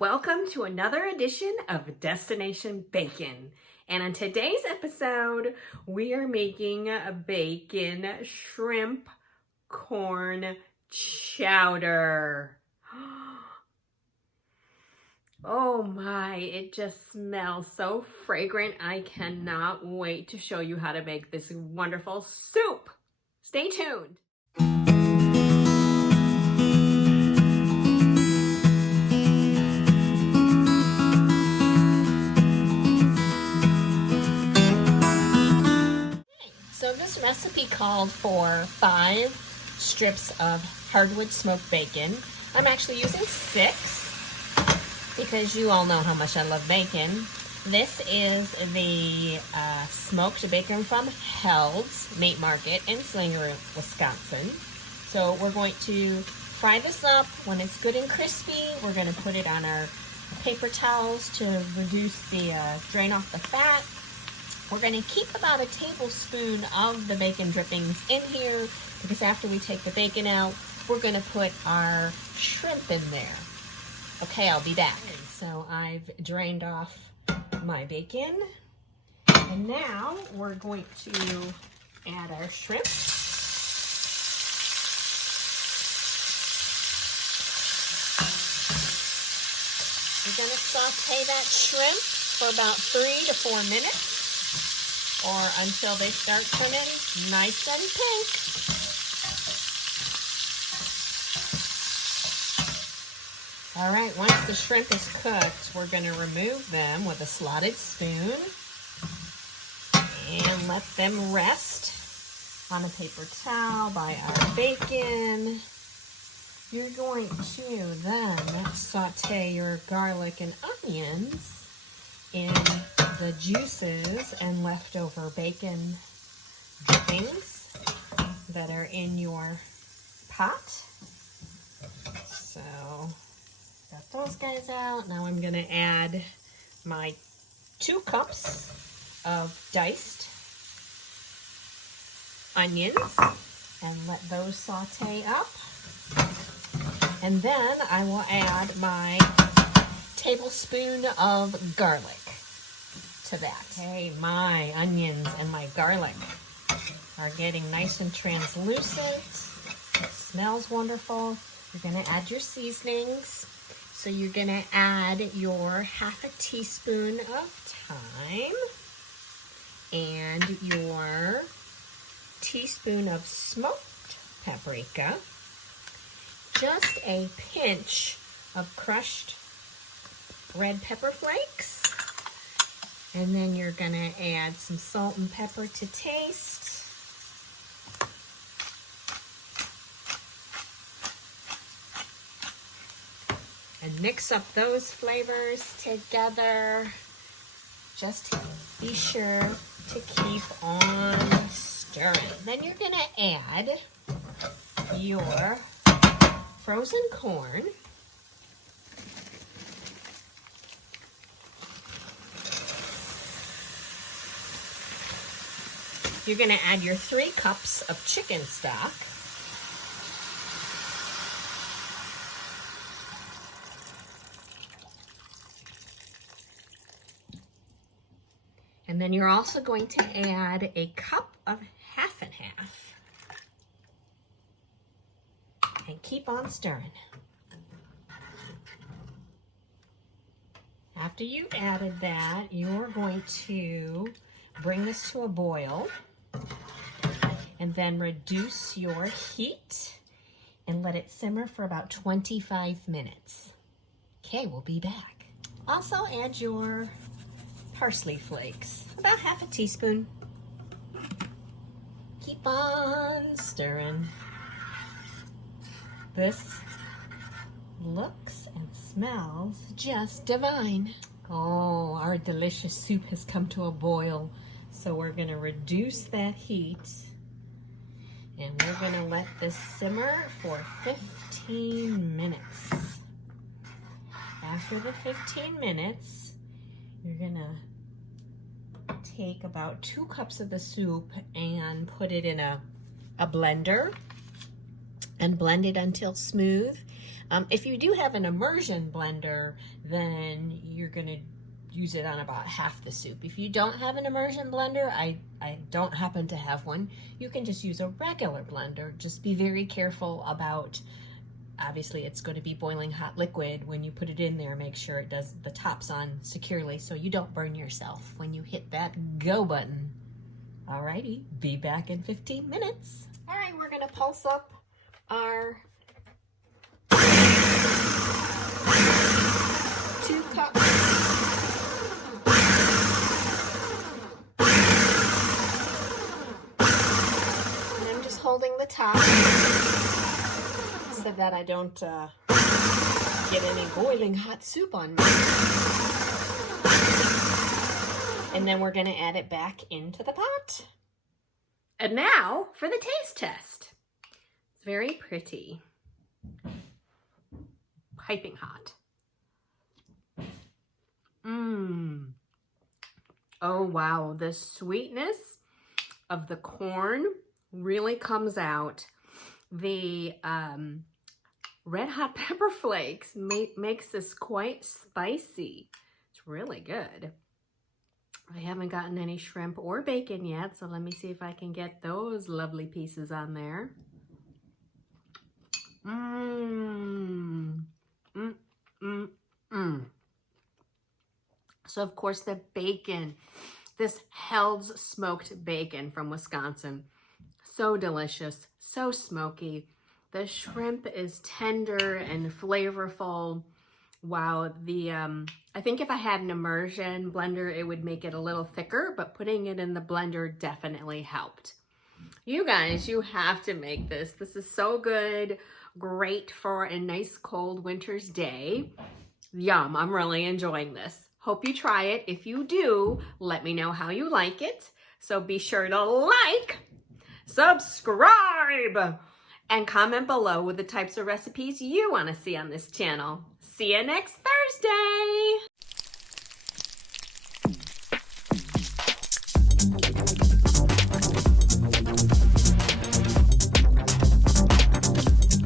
Welcome to another edition of Destination Bacon. And on today's episode, we are making a bacon shrimp corn chowder. Oh my, it just smells so fragrant. I cannot wait to show you how to make this wonderful soup. Stay tuned. So this recipe called for 5 strips of hardwood smoked bacon. I'm actually using 6 because you all know how much I love bacon. This is the smoked bacon from Held's Meat Market in Slinger, Wisconsin. So we're going to fry this up. When it's good and crispy, we're going to put it on our paper towels to reduce the drain off the fat. We're going to keep about a tablespoon of the bacon drippings in here because after we take the bacon out, we're going to put our shrimp in there. Okay, I'll be back. So I've drained off my bacon, and now we're going to add our shrimp. We're going to saute that shrimp for about 3 to 4 minutes. Or until they start turning nice and pink. All right, once the shrimp is cooked, we're going to remove them with a slotted spoon and let them rest on a paper towel by our bacon. You're going to then saute your garlic and onions in the juices and leftover bacon drippings that are in your pot. So, got those guys out. Now I'm going to add my 2 cups of diced onions and let those saute up. And then I will add my tablespoon of garlic to that. Okay, my onions and my garlic are getting nice and translucent. It smells wonderful. You're going to add your seasonings. So you're going to add your half a teaspoon of thyme and your teaspoon of smoked paprika, just a pinch of crushed red pepper flakes. And then you're going to add some salt and pepper to taste. And mix up those flavors together. Just be sure to keep on stirring. Then you're going to add your frozen corn. You're going to add your 3 cups of chicken stock. And then you're also going to add a cup of half and half. And keep on stirring. After you've added that, you're going to bring this to a boil. And then reduce your heat and let it simmer for about 25 minutes. Okay, we'll be back. Also add your parsley flakes, about half a teaspoon. Keep on stirring. This looks and smells just divine. Oh, our delicious soup has come to a boil. So we're going to reduce that heat and we're going to let this simmer for 15 minutes. After the 15 minutes, you're going to take about 2 cups of the soup and put it in a blender and blend it until smooth. If you do have an immersion blender, then you're gonna use it on about half the soup. If you don't have an immersion blender, I don't happen to have one, you can just use a regular blender. Just be very careful about, obviously it's going to be boiling hot liquid. When you put it in there, make sure it does the tops on securely so you don't burn yourself when you hit that go button. Alrighty, be back in 15 minutes. All right, we're gonna pulse up our 2 cups. And I'm just holding the top so that I don't get any boiling hot soup on me. And then we're gonna add it back into the pot. And now for the taste test. It's very pretty. Piping hot. Oh wow, the sweetness of the corn really comes out. The red hot pepper flakes makes this quite spicy. It's really good. I haven't gotten any shrimp or bacon yet, so let me see if I can get those lovely pieces on there. So of course the bacon, this Hell's smoked bacon from Wisconsin, so delicious, so smoky. The shrimp is tender and flavorful. Wow, I think if I had an immersion blender, it would make it a little thicker, but putting it in the blender definitely helped. You guys, you have to make this. This is so good. Great for a nice cold winter's day. Yum, I'm really enjoying this. Hope you try it. If you do, let me know how you like it. So be sure to like, subscribe, and comment below with the types of recipes you want to see on this channel. See you next Thursday.